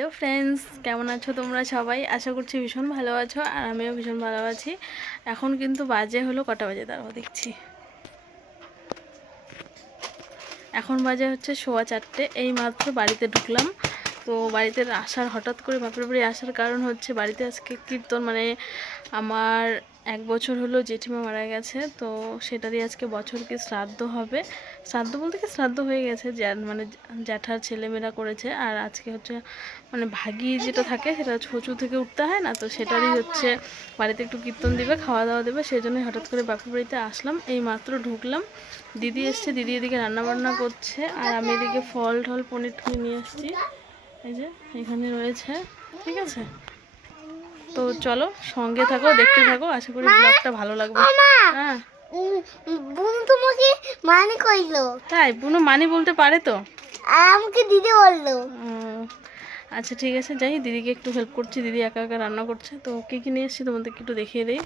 Hello friends, কেমন আছো তোমরা সবাই? আশা করছি ভীষণ ভালো আছো আর আমিও ভীষণ ভালো আছি। এখন কিন্তু বাজে হলো কটা বাজে? তারপর দেখছি। এখন বাজে হচ্ছে সোয়া চারটে। এই মাত্র বাড়িতে ঢুকলাম। তো বাড়িতে আসার, হঠাৎ করে বাপের বাড়ি আসার কারণ হচ্ছে বাড়িতে আজকে কীর্তন মানে আমার এক বছর হলো জেঠিমা মারা গেছে, তো সেটারই আজকে বছরকে শ্রাদ্ধ হবে। শ্রাদ্ধ বলতে কি? শ্রাদ্ধ হয়ে গেছে মানে জ্যাঠার ছেলেমেয়েরা করেছে, আর আজকে হচ্ছে মানে ভাগি যেটা থাকে সেটা ছচু থেকে উঠতে হয় না, তো সেটারই হচ্ছে বাড়িতে একটু কীর্তন দিবে, খাওয়া দাওয়া দেবে, সেই জন্যই হঠাৎ করে বাপের বাড়িতে আসলাম, এই মাত্র ঢুকলাম। দিদি এসছে, দিদি এদিকে রান্না বান্না করছে, আর আমি এদিকে ফল টল পনির নিয়ে এসেছি। এই যে এখানে রয়েছে ঠিক আছে? তো চলো সঙ্গে থাকো দেখতে থাকো আশা করি ব্লগটা ভালো লাগবে। হ্যাঁ। বোন তোমাকে মানে কইলো। তাই বুনো মানি বলতে পারে তো? আমাকে দিদি বলল। আচ্ছা ঠিক আছে যাই দিদিকে একটু হেল্প করছি দিদি একা একা রান্না করছে তো কী কী নিয়ে এসেছি তোমাদেরকে একটু দেখিয়ে দিই।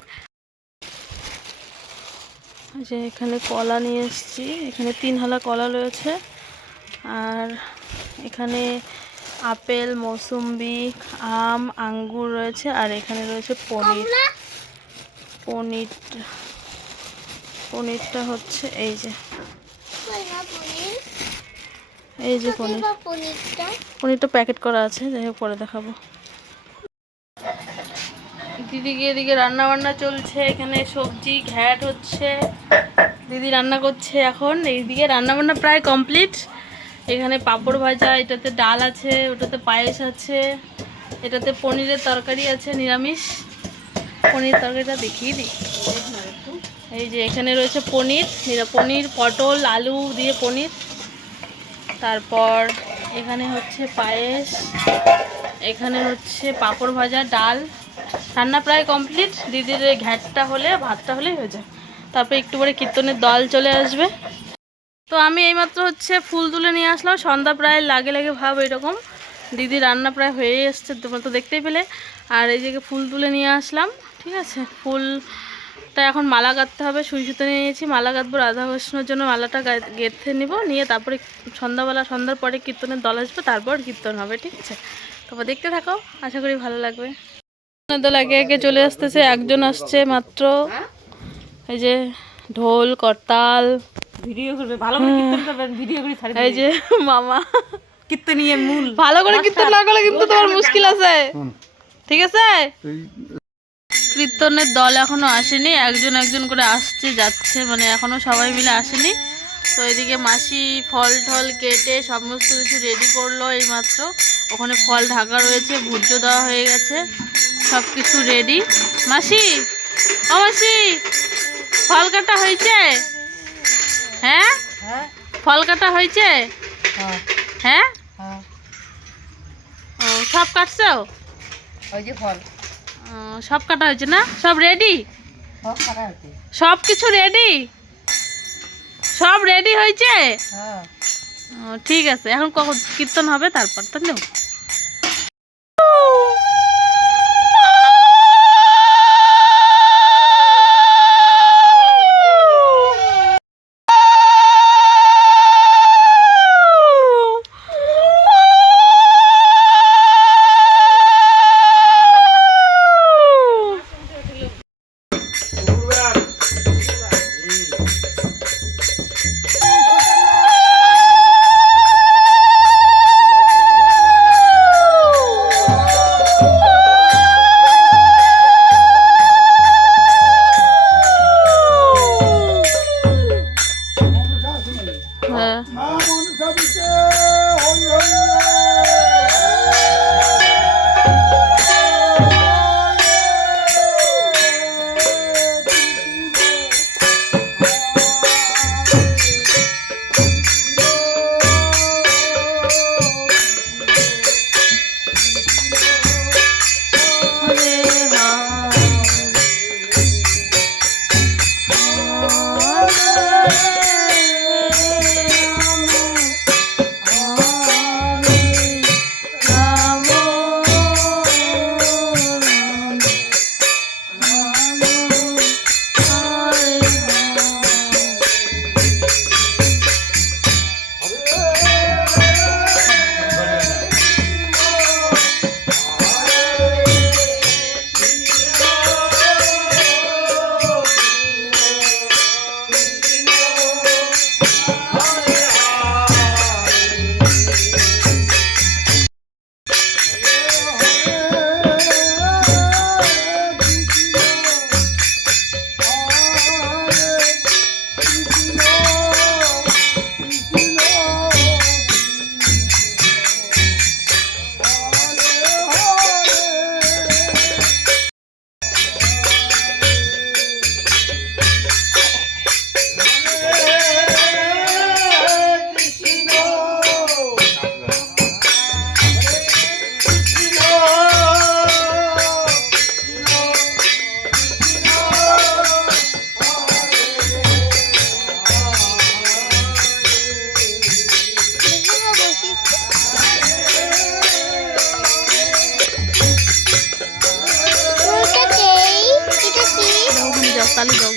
যে এখানে কলা নিয়ে এসেছি এখানে তিন হালা কলা রয়েছে আর এখানে আপেল মৌসুম্বি আম আঙ্গুর রয়েছে আর এখানে রয়েছে পনির। পনির পনিরটা হচ্ছে এই যে। এই যে পনির। পনিরটা? পনিরটা প্যাকেট করা আছে যাই হোক পরে দেখাবো। দিদিকে এদিকে রান্না বান্না চলছে এখানে সবজি ঘ্যাট হচ্ছে। দিদি রান্না করছে এখন এইদিকে রান্না বান্না প্রায় কমপ্লিট। এখানে পাঁপড় ভাজা, এটাতে ডাল আছে, ওটাতে পায়েস আছে, এটাতে পনিরের তরকারি আছে, নিরামিষ। পনির তরকারিটা দেখিয়ে দিই। এই যে এখানে রয়েছে পনির, নিরা পনির, পটল, আলু দিয়ে পনির। তারপর এখানে হচ্ছে পায়েস, এখানে হচ্ছে পাঁপড় ভাজা, ডাল। রান্না প্রায় কমপ্লিট। দিদির ঘ্যাটটা হলে, ভাতটা হলেই হয়ে যায়। তারপর একটু পরে কীর্তনের দল চলে আসবে। তো আমি এইমাত্র হচ্ছে ফুল তুলে নিয়ে আসলাম। সন্ধ্যা প্রায় লাগে লাগে ভাব এরকম। দিদি রান্না প্রায় হয়ে এসছে, তোমরা তো দেখতেই পেলে। আর এই যে ফুল তুলে নিয়ে আসলাম, ঠিক আছে? ফুলটা এখন মালা গাঁথতে হবে, সুই সুতো নিয়ে নিয়েছি। মালা গাঁথবো রাধা কৃষ্ণর জন্য মালাটা গেঁথে নিব। নিয়ে তারপরে সন্ধ্যাবেলা, সন্ধ্যার পরে কীর্তনের দল আসবে, তারপর কীর্তন হবে, ঠিক আছে? তারপর দেখতে থাকো, আশা করি ভালো লাগবে। দল আগে আগে চলে আসতেছে, একজন আসছে মাত্র। এই যে ঢোল, করতাল ভিডিও করবে ভালো করে কীর্তন করবেন ভিডিও করে ছাড়ি এই যে মামা। কীর্তনীয় মূল। ভালো করে কীর্তন না করলে কিন্তু তোমার মুশকিল আছে। ঠিক আছে? কীর্তনের দল এখনও আসেনি একজন একজন করে আসছে যাচ্ছে মানে এখনও সবাই মিলে আসেনি। তো এদিকে মাসি ফল টল কেটে সমস্ত কিছু রেডি করল এইমাত্র। ওখানে ফল ঢাকা রয়েছে ভুর্য দেওয়া হয়ে গেছে সব কিছু রেডি মাসি ও মাসি ফল কাটা হয়েছে? হ্যাঁ? হ্যাঁ। ফল কাটা হয়েছে? হ্যাঁ। হ্যাঁ? হ্যাঁ। ও সব কাটছো? ফল। সব কাটা হয়েছে না? সব রেডি সব কিছু রেডি সব রেডি হয়েছে? হ্যাঁ। ঠিক আছে। এখন কখন কীর্তন হবে তারপর তো নেও তালি দাও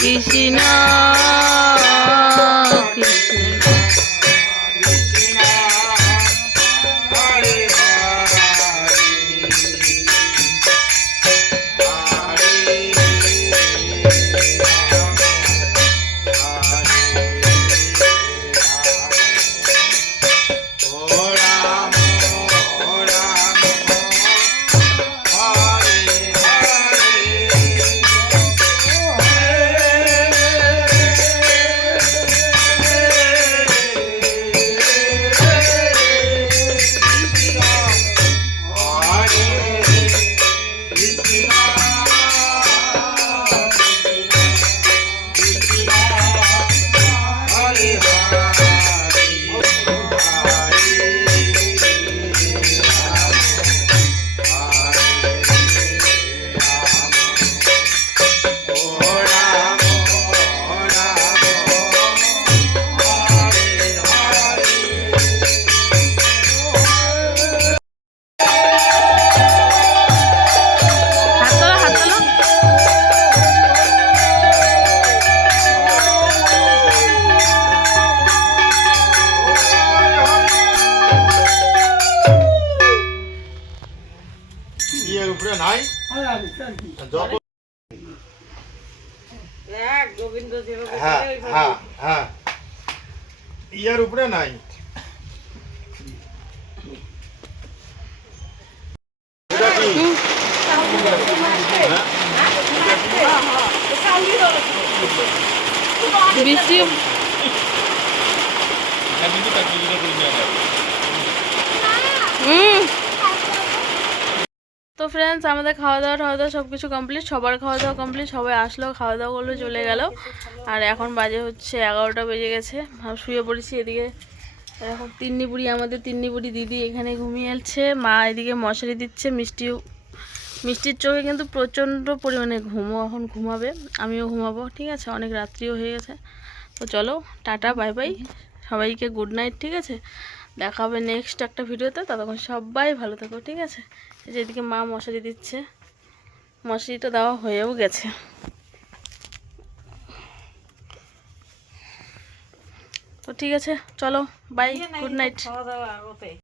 কৃষ্ণ ইয়ের নাই? হ্যাঁ হ্যাঁ হ্যাঁ ইয়ার উপরে নাই। বৃষ্টি তো ফ্রেন্ডস আমাদের খাওয়া দাওয়া খাওয়া দাওয়া সব কিছু কমপ্লিট সবার খাওয়া দাওয়া কমপ্লিট সবাই আসলো খাওয়া দাওয়া করল, চলে গেল। আর এখন বাজে হচ্ছে এগারোটা বেজে গেছে, ভাব শুয়ে পড়েছি এদিকে। এখন তিন্নি বুড়ি, আমাদের তিন্নি বুড়ি দিদি এখানে ঘুমিয়ে আছে, মা এদিকে মশারি দিচ্ছে, মিষ্টিও, মিষ্টির চোখে কিন্তু প্রচণ্ড পরিমাণে ঘুমো, এখন ঘুমাবে, আমিও ঘুমাবো, ঠিক আছে? অনেক রাত্রিও হয়ে গেছে। তো চলো, টাটা বাই বাই সবাইকে গুড নাইট ঠিক আছে? দেখা হবে নেক্সট একটা ভিডিওতে ততক্ষণ সবাই ভালো থাকো ঠিক আছে? যেদিকে মা মশারি দিচ্ছে মশারিটা দেওয়া হয়েও গেছে। তো ঠিক আছে চলো বাই গুড নাইট